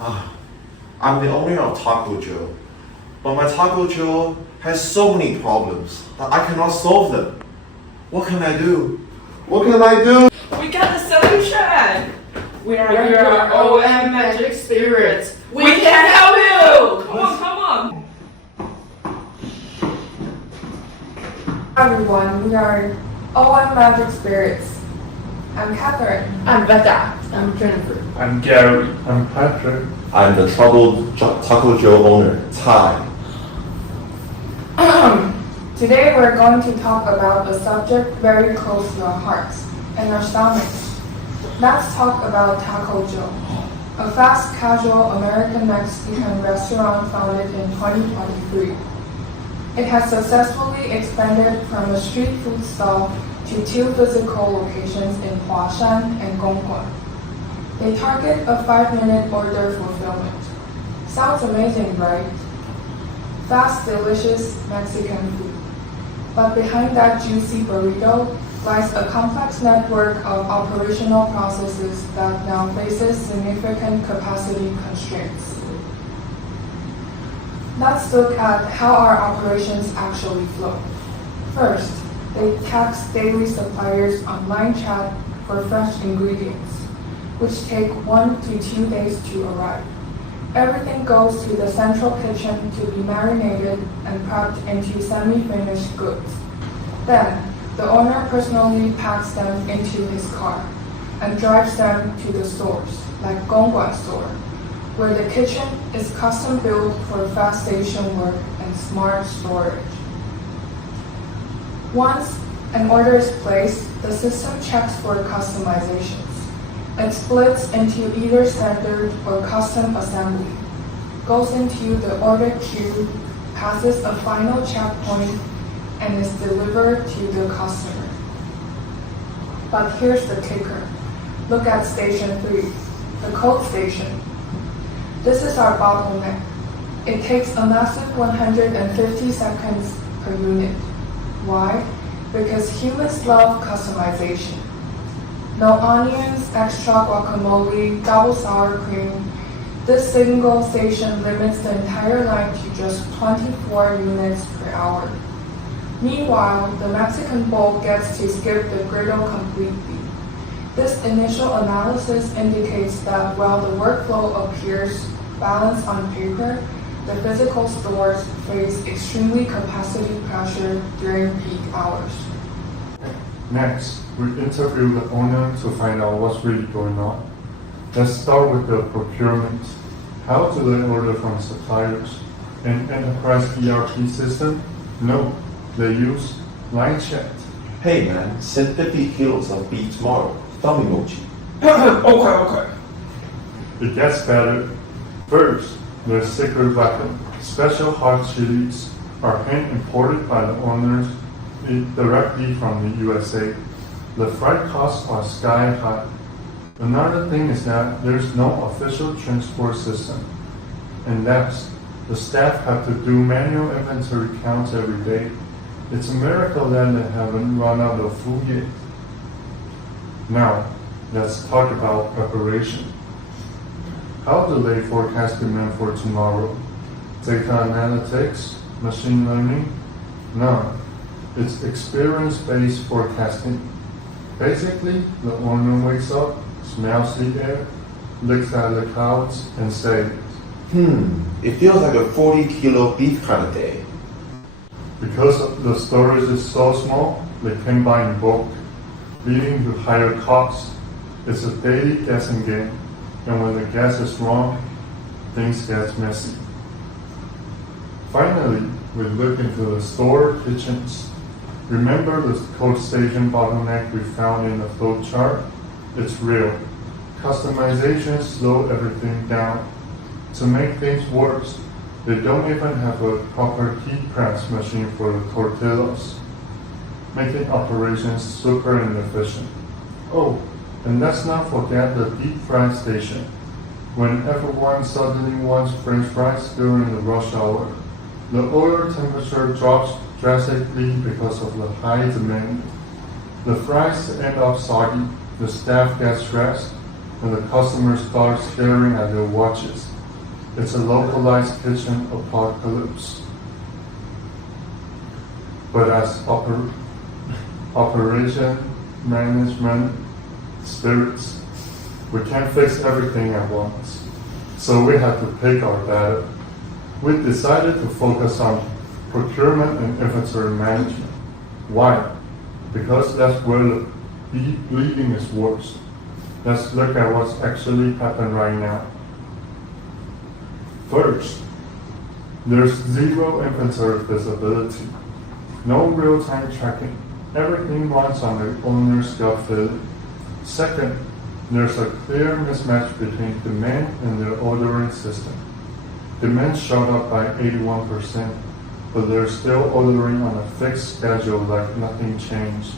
Ah, I'm the owner of Taco Joe, but my Taco Joe has so many problems that I cannot solve them. What can I do? What can I do? We got a solution! We are your OM Magic Spirits. We can help you! Come on, come on! Hi everyone, we are OM Magic Spirits. I'm Catherine. I'm Veda. I'm Jennifer. I'm Gary. I'm Patrick. I'm the troubled Taco Joe owner, Ty. Today we're going to talk about a subject very close to our hearts and our stomachs. Let's talk about Taco Joe, a fast casual American Mexican restaurant founded in 2023. It has successfully expanded from a street food stall to 2 physical locations in Huashan and Gongguan. They target a 5-minute order fulfillment. Sounds amazing, right? Fast, delicious Mexican food. But behind that juicy burrito lies a complex network of operational processes that now faces significant capacity constraints. Let's look at how our operations actually flow. First, they tax daily suppliers on line chat for fresh ingredients, which take 1 to 2 days to arrive. Everything goes to the central kitchen to be marinated and prepped into semi-finished goods. Then, the owner personally packs them into his car and drives them to the stores, like Gongguan store, where the kitchen is custom built for fast station work and smart storage. Once an order is placed, the system checks for customizations. It splits into either standard or custom assembly, goes into the order queue, passes a final checkpoint, and is delivered to the customer. But here's the kicker. Look at station 3, the cold station. This is our bottleneck. It takes a massive 150 seconds per unit. Why? Because humans love customization. No onions, extra guacamole, double sour cream. This single station limits the entire line to just 24 units per hour. Meanwhile, the Mexican bowl gets to skip the griddle completely. This initial analysis indicates that while the workflow appears balanced on paper, the physical stores face extremely capacity pressure during peak hours. Next, we interview the owner to find out what's really going on. Let's start with the procurement. How do they order from suppliers? An enterprise ERP system? No, they use line chat. Hey man, send 50 kilos of beef tomorrow. Thumb emoji. Okay. It gets better. First, the secret weapon. Special hot chilies are hand imported by the owners directly from the USA. The freight costs are sky high. Another thing is that there's no official transport system. And next, the staff have to do manual inventory counts every day. It's a miracle that they haven't run out of food yet. Now, let's talk about preparation. How do they forecast demand for tomorrow? Data analytics? Machine learning? None. It's experience-based forecasting. Basically, the owner wakes up, smells the air, looks at the clouds, and says, It feels like a 40-kilo beef kind of day. Because the storage is so small, they can buy in bulk, leading to higher costs. It's a daily guessing game, and when the guess is wrong, things get messy. Finally, we look into the store kitchens. Remember the cold station bottleneck we found in the flow chart? It's real. Customizations slow everything down. To make things worse, they don't even have a proper heat press machine for the tortillas, making operations super inefficient. Oh, and let's not forget the deep fry station. When everyone suddenly wants French fries during the rush hour, the oil temperature drops drastically because of the high demand. The fries end up soggy, the staff gets stressed, and the customer starts staring at their watches. It's a localized kitchen apocalypse. But as operation management spirits, we can't fix everything at once. So we have to pick our battle. We decided to focus on procurement and inventory management. Why? Because that's where the bleeding is worst. Let's look at what's actually happened right now. First, there's zero inventory visibility. No real-time tracking. Everything runs on the owner's gut feeling. Second, there's a clear mismatch between demand and their ordering system. Demand shot up by 81%, but they're still ordering on a fixed schedule like nothing changed.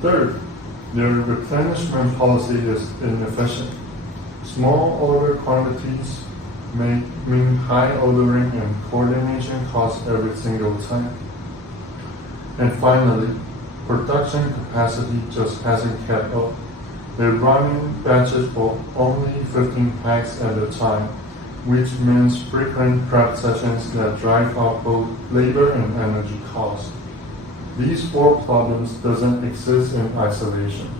Third, their replenishment policy is inefficient. Small order quantities may mean high ordering and coordination costs every single time. And finally, production capacity just hasn't kept up. They're running batches for only 15 packs at a time, which means frequent prep sessions that drive up both labor and energy costs. These four problems doesn't exist in isolation.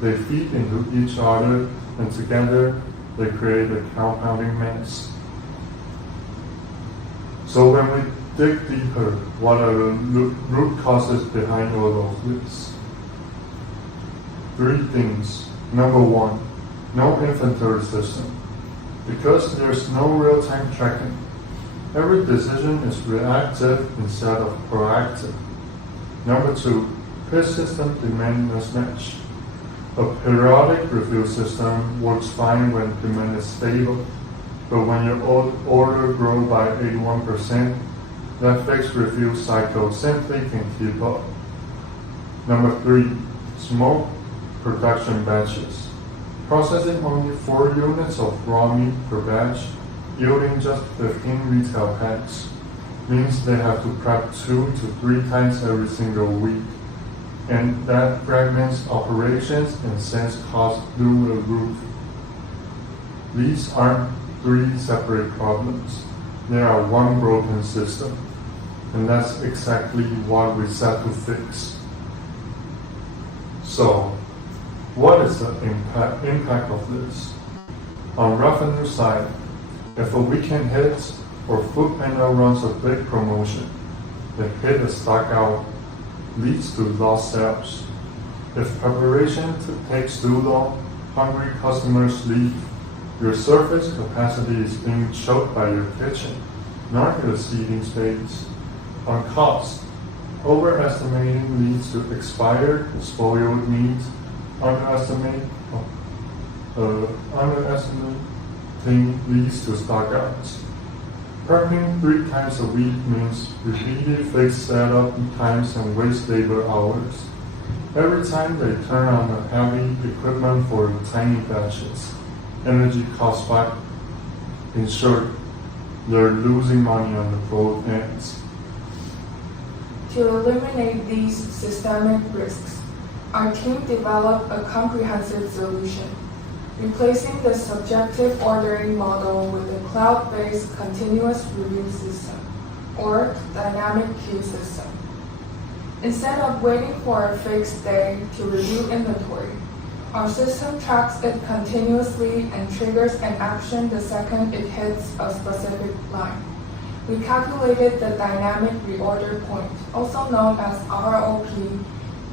They feed into each other, and together they create a compounding mess. So when we dig deeper, what are the root causes behind all of this? 3 things. Number 1, no inventory system. Because there's no real-time tracking, every decision is reactive instead of proactive. Number 2, persistent demand mismatch. A periodic review system works fine when demand is stable, but when your order grows by 81%, that fixed review cycle simply can't keep up. Number 3, small production batches. Processing only 4 units of raw meat per batch, yielding just 15 retail packs, means they have to prep 2 to 3 times every single week. And that fragments operations and sends costs through the roof. These aren't 3 separate problems. They are one broken system. And that's exactly what we set to fix. So, what is the impact of this? On revenue side, if a weekend hits or Foodpanda runs a big promotion, the hit a stock out leads to lost sales. If preparation takes too long, hungry customers leave. Your surface capacity is being choked by your kitchen, not your seating space. On cost, overestimating leads to expired, spoiled meat. Underestimating leads to stockouts. Prepping 3 times a week means repeated fixed setup times and waste labor hours. Every time they turn on the heavy equipment for tiny batches, energy costs spike. In short, they're losing money on the both ends. To eliminate these systemic risks, our team developed a comprehensive solution, replacing the subjective ordering model with a cloud-based continuous review system, or dynamic queue system. Instead of waiting for a fixed day to review inventory, our system tracks it continuously and triggers an action the second it hits a specific line. We calculated the dynamic reorder point, also known as ROP,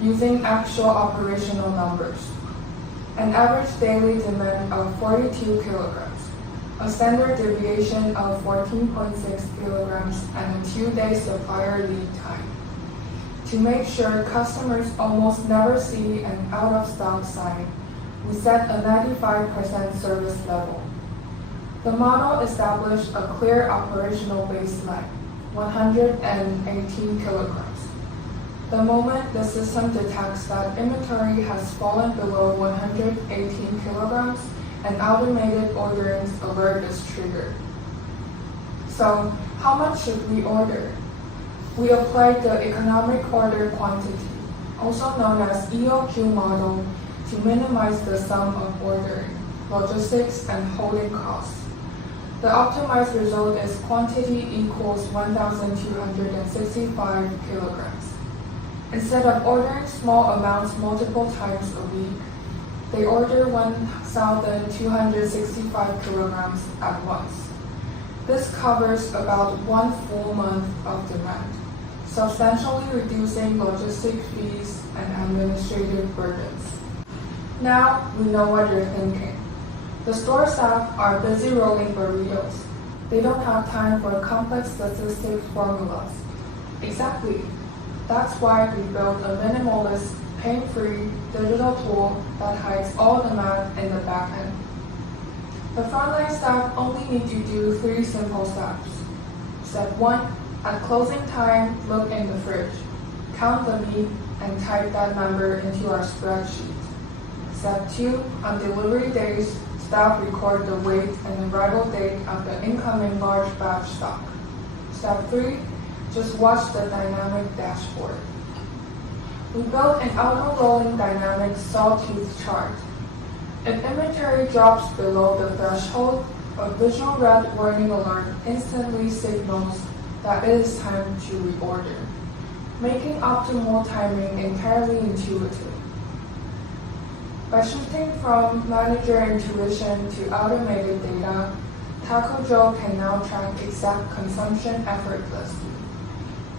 using actual operational numbers. An average daily demand of 42 kilograms, a standard deviation of 14.6 kilograms, and a 2-day supplier lead time. To make sure customers almost never see an out-of-stock sign, we set a 95% service level. The model established a clear operational baseline, 118 kilograms. The moment the system detects that inventory has fallen below 118 kilograms, an automated ordering alert is triggered. So, how much should we order? We applied the economic order quantity, also known as EOQ model, to minimize the sum of ordering, logistics, and holding costs. The optimized result is quantity equals 1,265 kilograms. Instead of ordering small amounts multiple times a week, they order 1,265 kilograms at once. This covers about 1 full month of demand, substantially reducing logistic fees and administrative burdens. Now we know what you're thinking. The store staff are busy rolling burritos. They don't have time for complex statistics formulas. Exactly. That's why we built a minimalist, pain-free digital tool that hides all the math in the back end. The frontline staff only need to do 3 simple steps. Step 1, at closing time, look in the fridge, count the meat, and type that number into our spreadsheet. Step 2, on delivery days, staff record the weight and arrival date of the incoming large batch stock. Step 3, just watch the dynamic dashboard. We built an auto-rolling dynamic sawtooth chart. If inventory drops below the threshold, a visual red warning alert instantly signals that it is time to reorder, making optimal timing entirely intuitive. By shifting from manager intuition to automated data, Taco Joe can now track exact consumption effortlessly.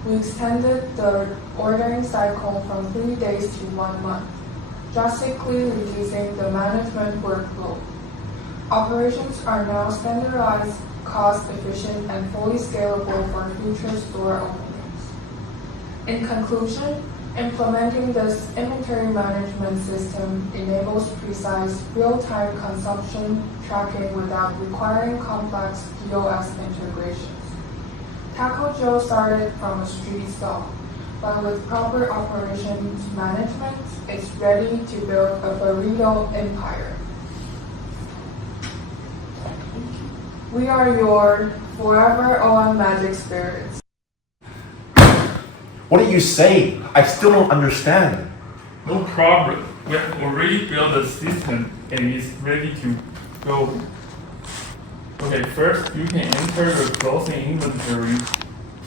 We extended the ordering cycle from 3 days to 1 month, drastically reducing the management workload. Operations are now standardized, cost-efficient, and fully scalable for future store openings. In conclusion, implementing this inventory management system enables precise, real-time consumption tracking without requiring complex POS integrations. Taco Joe started from a street stall, but with proper operations management, it's ready to build a burrito empire. We are your forever OM Magic Spirits. What are you saying? I still don't understand. No problem. We have already built the system and it's ready to go. Okay, first you can enter the closing inventory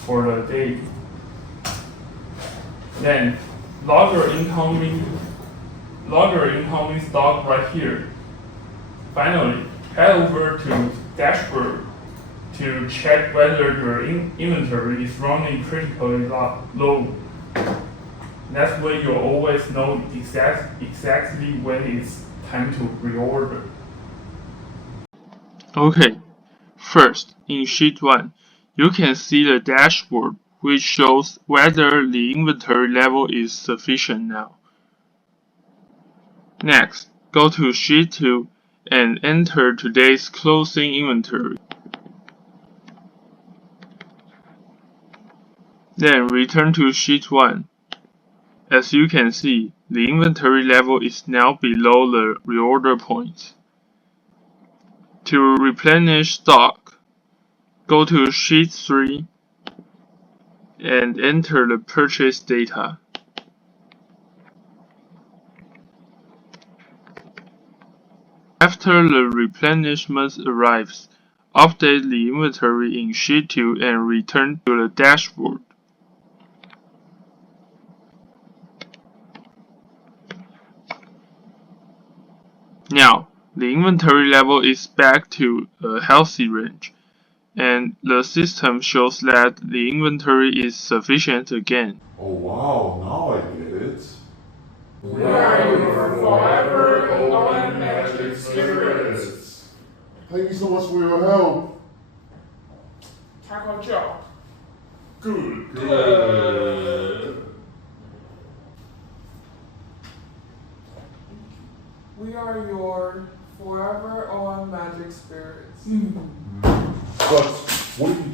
for the day. Then log your incoming stock right here. Finally, head over to dashboard to check whether your inventory is running critically low. That way you'll always know exactly when it's time to reorder. Okay, first in sheet 1, you can see the dashboard which shows whether the inventory level is sufficient now. Next, go to sheet 2 and enter today's closing inventory. Then return to sheet 1. As you can see, the inventory level is now below the reorder point. To replenish stock, go to sheet 3 and enter the purchase data. After the replenishment arrives, update the inventory in sheet 2 and return to the dashboard. Now, the inventory level is back to a healthy range, and the system shows that the inventory is sufficient again. Oh wow, now I get it. We are your forever OM Magic Spirits. Thank you so much for your help. Taco Joe. Good. We are your forever OM Magic Spirits. But what if you